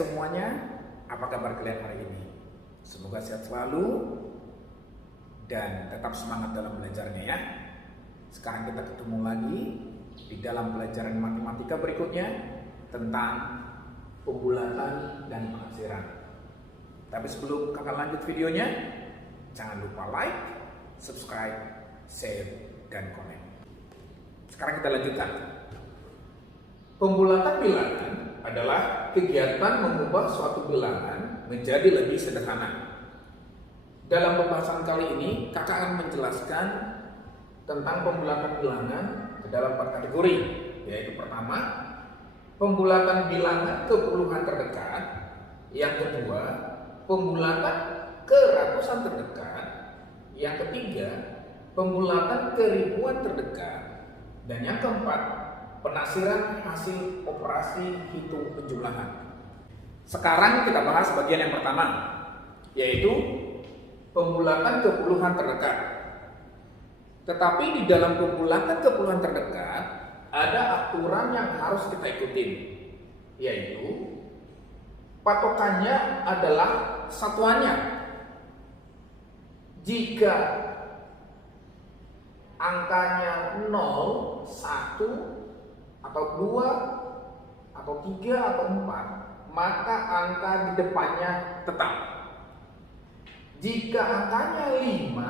semuanya, apa kabar kalian hari ini? Semoga sehat selalu dan tetap semangat dalam belajarnya ya. Sekarang kita ketemu lagi di dalam pelajaran matematika berikutnya tentang pembulatan dan pengaksiran. Tapi sebelum kakak lanjut videonya, jangan lupa like, subscribe, share, dan komen. Sekarang kita lanjutkan. Pembulatan bilangan adalah kegiatan mengubah suatu bilangan menjadi lebih sederhana. Dalam pembahasan kali ini, kakak akan menjelaskan tentang pembulatan bilangan ke dalam 4 kategori, yaitu pertama, pembulatan bilangan ke puluhan terdekat, yang kedua, pembulatan ke ratusan terdekat, yang ketiga, pembulatan ke ribuan terdekat, dan yang keempat, penaksiran hasil operasi hitung penjumlahan. Sekarang kita bahas bagian yang pertama, yaitu pembulatan ke puluhan terdekat. Tetapi di dalam pembulatan ke puluhan terdekat ada aturan yang harus kita ikutin, yaitu patokannya adalah satuannya. Jika angkanya 0, 1, atau 2, atau 3, atau 4, maka angka di depannya tetap. Jika angkanya 5,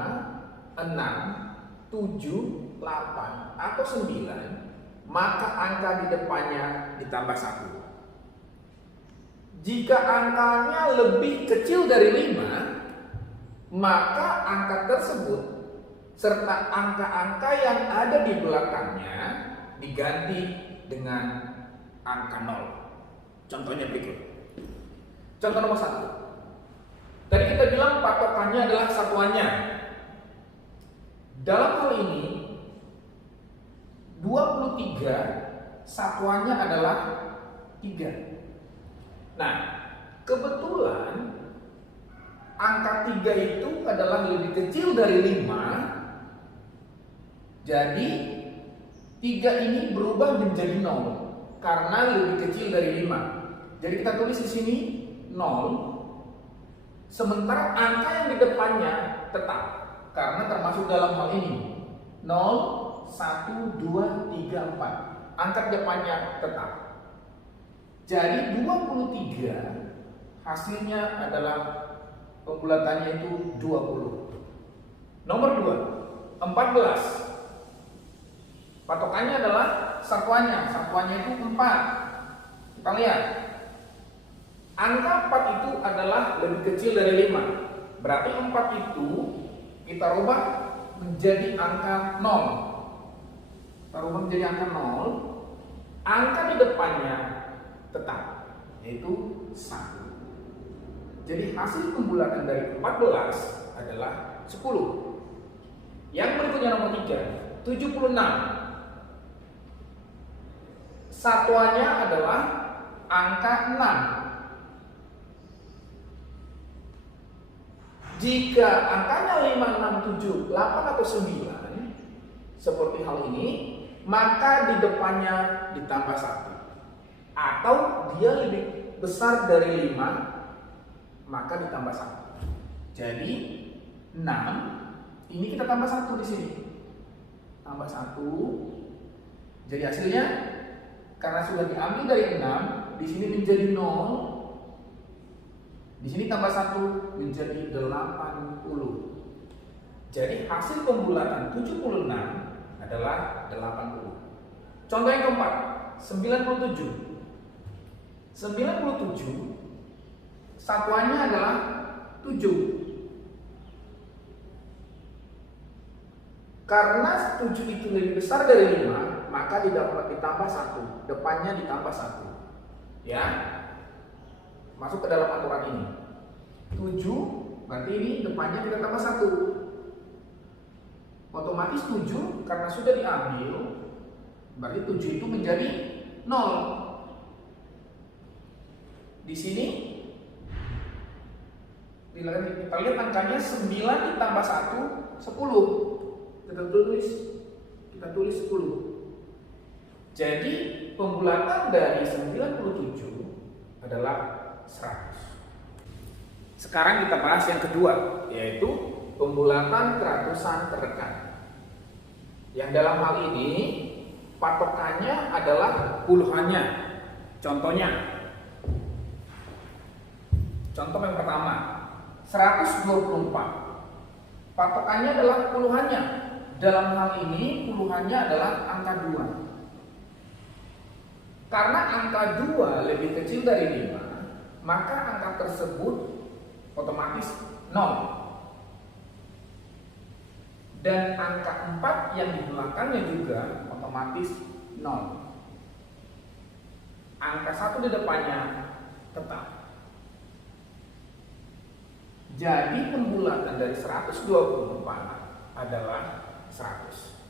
6, 7, 8, atau 9, maka angka di depannya ditambah 1. Jika angkanya lebih kecil dari 5, maka angka tersebut serta angka-angka yang ada di belakangnya diganti dengan angka 0. Contohnya berikut. Contoh nomor 1. Tadi kita bilang patokannya adalah satuannya. Dalam hal ini 23 satuannya adalah 3. Nah, kebetulan angka 3 itu adalah lebih kecil dari 5. Jadi 3 ini berubah menjadi 0 karena lebih kecil dari 5. Jadi kita tulis di sini 0. Sementara angka yang di depannya tetap karena termasuk dalam hal ini 0, 1, 2, 3, 4. Angka di depannya tetap. Jadi 23 hasilnya adalah pembulatannya itu 20. Nomor 2, 14. Patokannya adalah satuannya itu 4. Kita lihat. Angka 4 itu adalah lebih kecil dari 5. Berarti 4 itu kita rubah menjadi angka 0. Kita rubah menjadi angka 0. Angka di depannya tetap, yaitu 1. Jadi hasil pembulatan dari 14 adalah 10. Yang berikutnya nomor 3, 76. Satuannya adalah angka 6. Jika angkanya 5, 6, 7, 8, atau 9 seperti hal ini, maka di depannya ditambah 1. Atau dia lebih besar dari 5, maka ditambah 1. Jadi 6 ini kita tambah 1 di sini. Tambah 1. Jadi hasilnya karena sudah diambil dari 6, di sini menjadi 0. Di sini tambah 1 menjadi 80. Jadi hasil pembulatan 76 adalah 80. Contoh yang keempat, 97. 97 satuannya adalah 7. Karena 7 itu lebih besar dari 5, maka ditambah 1. Depannya ditambah 1. Ya. Masuk ke dalam aturan ini. 7 berarti ini depannya kita tambah 1. Otomatis 7 karena sudah diambil, berarti 7 itu menjadi 0. Di sini kita lihat angkanya 9 ditambah 1, 10. Kita tulis 10. Jadi pembulatan dari 97 adalah 100. Sekarang kita bahas yang kedua, yaitu pembulatan keratusan terdekat. Yang dalam hal ini patokannya adalah puluhannya. Contohnya, contoh yang pertama, 124. Patokannya adalah puluhannya. Dalam hal ini puluhannya adalah angka 2. Karena angka 2 lebih kecil dari 5, maka angka tersebut otomatis 0. Dan angka 4 yang di belakangnya juga otomatis 0. Angka 1 di depannya tetap. Jadi pembulatan dari 124 adalah 100.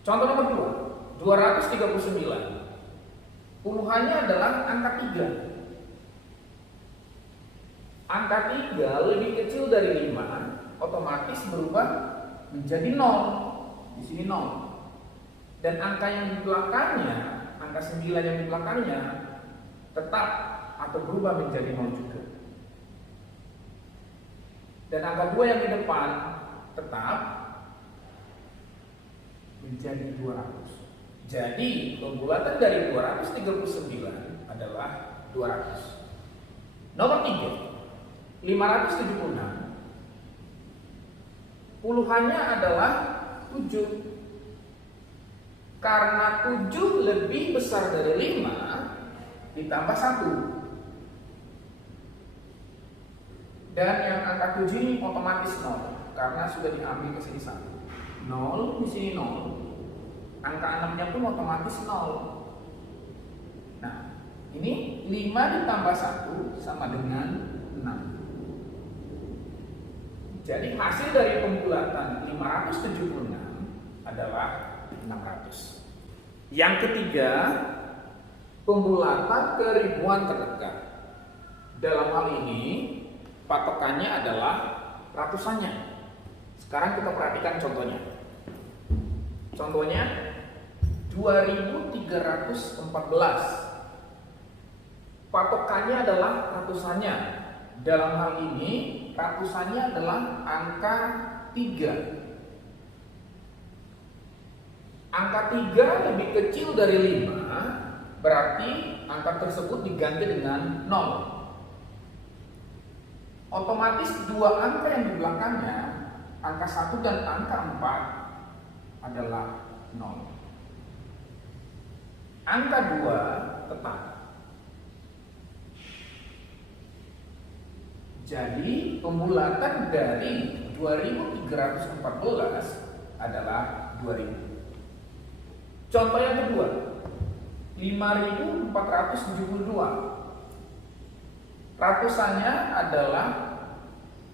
Contoh nomor 2, 239. Puluhannya adalah angka 3. Angka 3 lebih kecil dari 5, otomatis berubah menjadi 0. Di sini 0. Dan angka yang di belakangnya, angka 9 yang di belakangnya tetap atau berubah menjadi 0 juga. Dan angka 2 yang di depan tetap menjadi 200. Jadi pembulatan dari 239 adalah 200. Nomor 3, 576. Puluhannya adalah 7. Karena 7 lebih besar dari 5 ditambah 1. Dan yang angka 7 ini otomatis 0 karena sudah diambil ke sini 1. 0 di sini 0. Angka 6-nya pun otomatis 0. Nah, ini 5 ditambah 1 sama dengan 6. Jadi hasil dari pembulatan 576 adalah 600. Yang ketiga, pembulatan ke ribuan terdekat. Dalam hal ini patokannya adalah ratusannya. Sekarang kita perhatikan contohnya. Contohnya 2314. Patokannya adalah ratusannya. Dalam hal ini ratusannya adalah angka 3. Angka 3 lebih kecil dari 5, berarti angka tersebut diganti dengan 0. Otomatis dua angka yang di belakangnya, angka 1 dan angka 4 adalah 0. Angka 2 tetap. Jadi pembulatan dari 2314 adalah 2000. Contoh yang kedua, 5472. Ratusannya adalah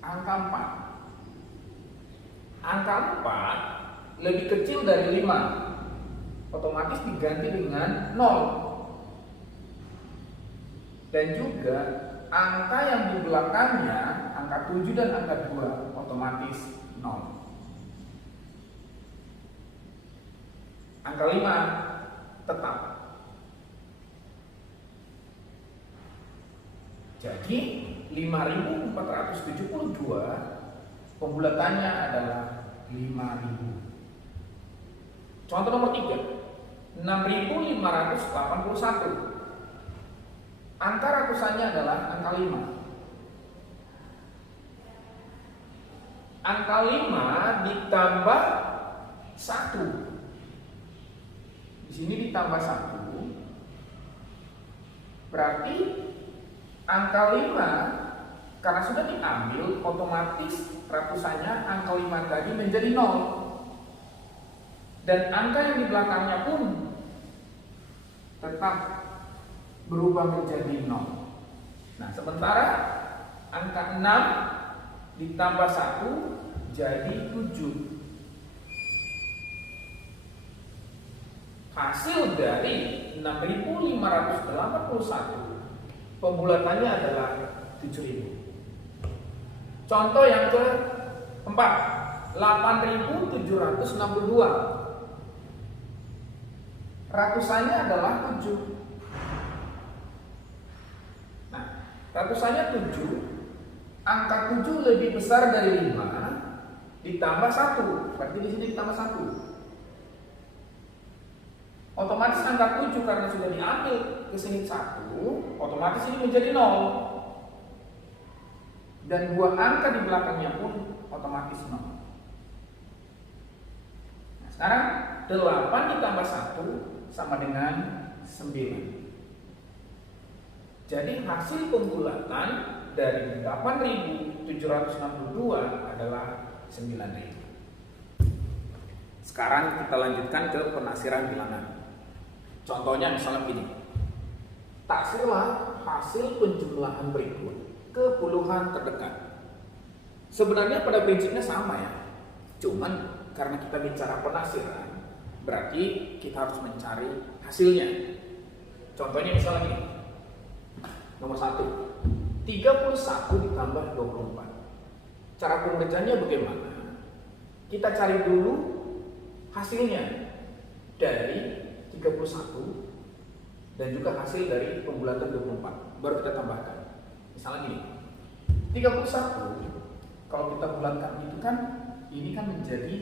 angka 4. Angka 4 lebih kecil dari 5, otomatis diganti dengan 0. Dan juga angka yang di belakangnya, angka 7 dan angka 2, otomatis 0. Angka 5 tetap. Jadi 5472 pembulatannya adalah 5000. Contoh nomor 3, 6581. Angka ratusannya adalah angka 5. Angka 5 ditambah 1. Di sini ditambah 1. Berarti angka 5 karena sudah diambil, otomatis ratusannya angka 5 tadi menjadi 0. Dan angka yang di belakangnya pun tetap berubah menjadi 0. Nah, sementara angka 6 ditambah 1 jadi 7. Hasil dari 6581 pembulatannya adalah 7000. Contoh yang keempat, 8762. Ratusannya adalah 7. Nah, Ratusannya 7, angka 7 lebih besar dari 5 ditambah 1. Berarti di sini ditambah 1. Otomatis angka 7 karena sudah diambil ke sini 1, otomatis ini menjadi 0. Dan 2 angka di belakangnya pun otomatis 0. Nah, sekarang 8 ditambah 1 sama dengan 9. Jadi hasil pembulatan dari 8.762 adalah 9.000. Sekarang kita lanjutkan ke penafsiran bilangan. Contohnya misalnya begini. Taksirlah hasil penjumlahan berikut ke puluhan terdekat. Sebenarnya pada prinsipnya sama ya. Cuman karena kita bicara penafsiran, berarti kita harus mencari hasilnya. Contohnya misalnya gini. Nomor 1, 31 ditambah 24. Cara pengerjaannya bagaimana? Kita cari dulu hasilnya dari 31 dan juga hasil dari pembulatan 24. Baru kita tambahkan. Misalnya gini, 31 kalau kita bulatkan itu kan, ini kan menjadi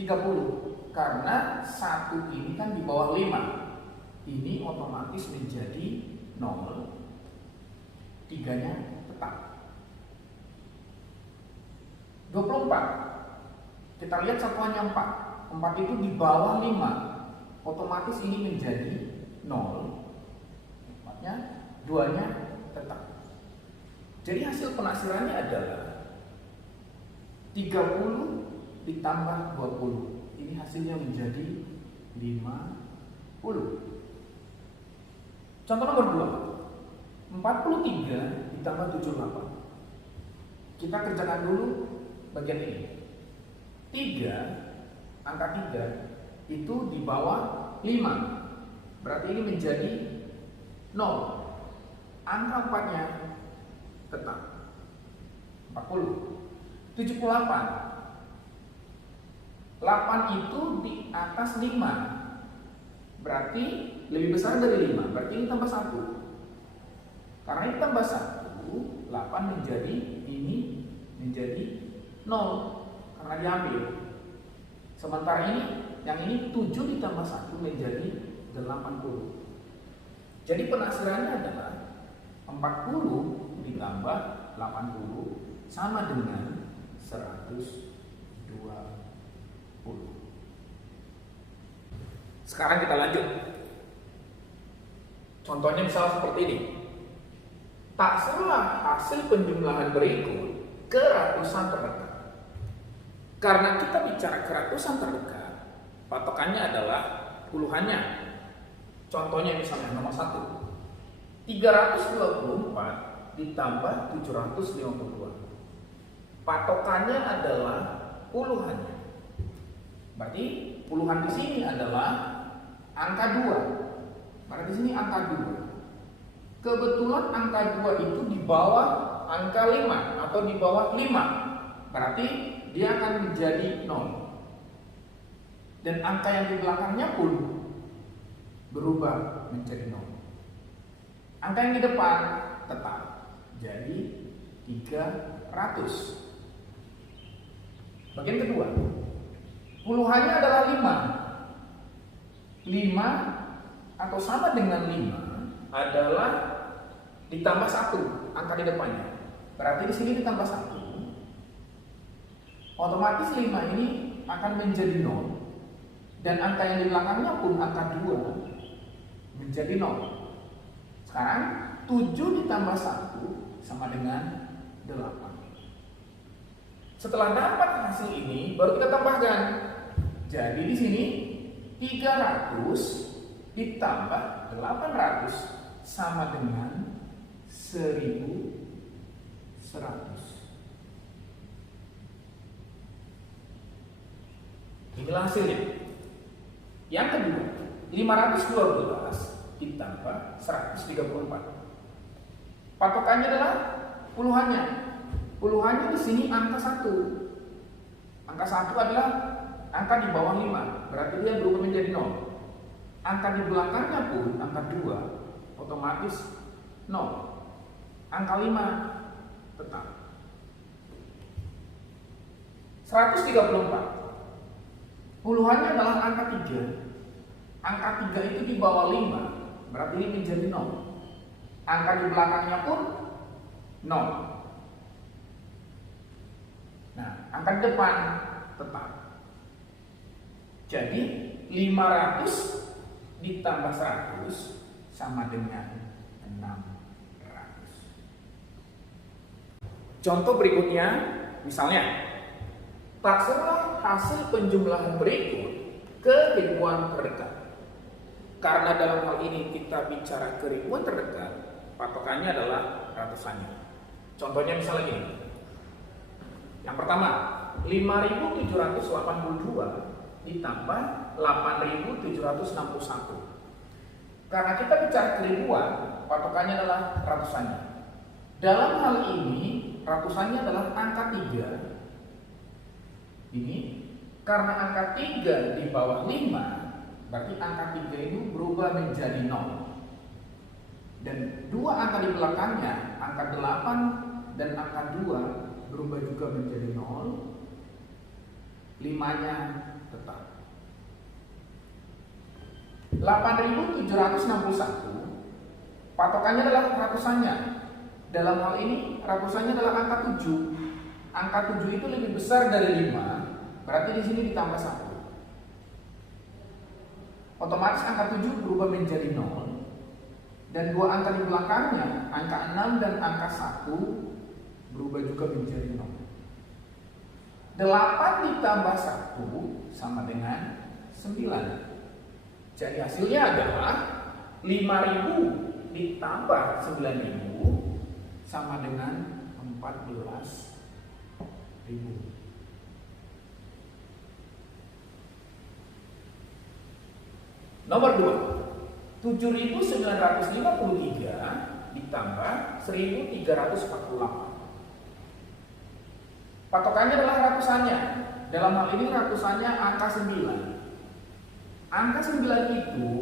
30 karena 1 ini kan di bawah 5. Ini otomatis menjadi 0, 3-nya tetap. 24, kita lihat satuannya 4. 4 itu di bawah 5, otomatis ini menjadi 0, 4-nya, 2-nya tetap. Jadi hasil penaksirannya adalah 30 ditambah 20. Ini hasilnya menjadi 50. Contoh nomor 2, 43 ditambah 78. Kita kerjakan dulu bagian ini. 3, angka 3 itu di bawah 5. Berarti ini menjadi 0. Angka 4-nya tetap 40. 78. 8 itu di atas 5. Berarti lebih besar dari 5. Berarti ini tambah 1. Karena ini tambah 1, 8 menjadi, ini menjadi 0 karena diambil. Sementara ini, yang ini 7 ditambah 1 menjadi 80. Jadi penaksirannya adalah 40 ditambah 80 sama dengan 120. Sekarang kita lanjut. Contohnya misalnya seperti ini. Taksirlah hasil penjumlahan berikut ke ratusan terdekat. Karena kita bicara ke ratusan terdekat, patokannya adalah puluhannya. Contohnya misalnya nomor 1, 324 ditambah 752. Patokannya adalah puluhannya. Berarti puluhan di sini adalah angka 2. Maka di sini angka 2. Kebetulan angka 2 itu di bawah angka 5 atau di bawah 5. Berarti dia akan menjadi 0. Dan angka yang di belakangnya pun berubah menjadi 0. Angka yang di depan tetap jadi 300. Bagian kedua, puluhannya adalah 5. 5 atau sama dengan 5 adalah ditambah 1 angka di depannya. Berarti di sini ditambah 1. Otomatis 5 ini akan menjadi 0. Dan angka yang di belakangnya pun angka 2 menjadi 0. Sekarang 7 ditambah 1 sama dengan 8. Setelah dapat hasil ini baru kita tambahkan. Jadi di sini 300 ditambah 800 sama dengan 1100. Inilah hasilnya. Yang kedua, 512 ditambah 134. Patokannya adalah puluhannya. Puluhannya di sini angka 1. Angka 1 adalah angka di bawah 5, berarti dia berubah menjadi 0. Angka di belakangnya pun angka 2, otomatis 0. Angka 5 tetap. 134. Puluhannya adalah angka 3. Angka 3 itu di bawah 5, berarti ini menjadi 0. Angka di belakangnya pun 0. Nah, angka di depan tetap. Jadi 500 ditambah 100 sama dengan 600. Contoh berikutnya, misalnya, taksirlah hasil penjumlahan berikut ke ribuan terdekat. Karena dalam hal ini kita bicara ke ribuan terdekat, patokannya adalah ratusannya. Contohnya misalnya gini. Yang pertama, 5.782 ditambah 8.761. Karena kita bicara ke ribuan, patokannya adalah ratusannya. Dalam hal ini, ratusannya adalah angka 3. Ini karena angka 3 di bawah 5, berarti angka 3 itu berubah menjadi 0. Dan dua angka di belakangnya, angka 8 dan angka 2 berubah juga menjadi 0. 5-nya tetap. 8.761 patokannya adalah ratusannya. Dalam hal ini ratusannya adalah angka 7. Angka 7 itu lebih besar dari 5, berarti di sini ditambah 1. Otomatis angka 7 berubah menjadi 0. Dan dua angka di belakangnya, angka 6 dan angka 1 berubah juga menjadi 0. 8 ditambah 1 sama dengan 9. Jadi hasilnya adalah 5.000 ditambah 9.000 sama dengan 14.000. Nomor 2, 7.953 ditambah 1.348. Patokannya adalah ratusannya. Dalam hal ini ratusannya angka 9. Angka 9 itu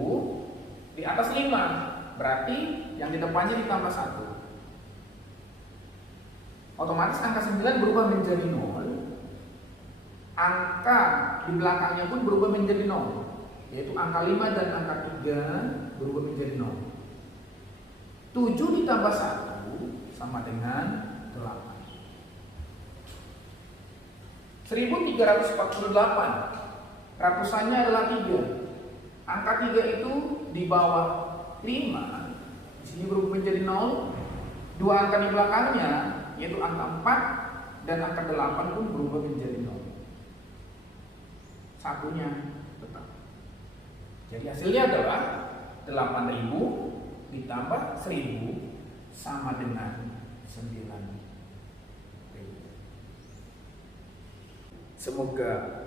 di atas 5, berarti yang di depannya ditambah 1. Otomatis angka 9 berubah menjadi 0. Angka di belakangnya pun berubah menjadi 0. Yaitu angka 5 dan angka 3 berubah menjadi 0. 7 ditambah 1 sama dengan 8. 1.348 ratusannya adalah 3. Angka 3 itu di bawah 5, di sini berubah menjadi 0. Dua angka di belakangnya, yaitu angka 4 dan angka 8 pun berubah menjadi 0. Satunya tetap. Jadi hasilnya adalah 8.000 ditambah 1.000 sama dengan 9.000. Semoga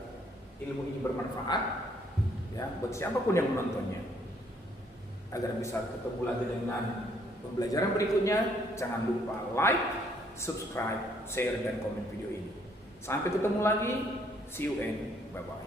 ilmu ini bermanfaat ya buat siapapun yang menontonnya. Agar bisa ketemu lagi dengan pembelajaran berikutnya, jangan lupa like, subscribe, share dan komen video ini. Sampai ketemu lagi. See you and bye bye.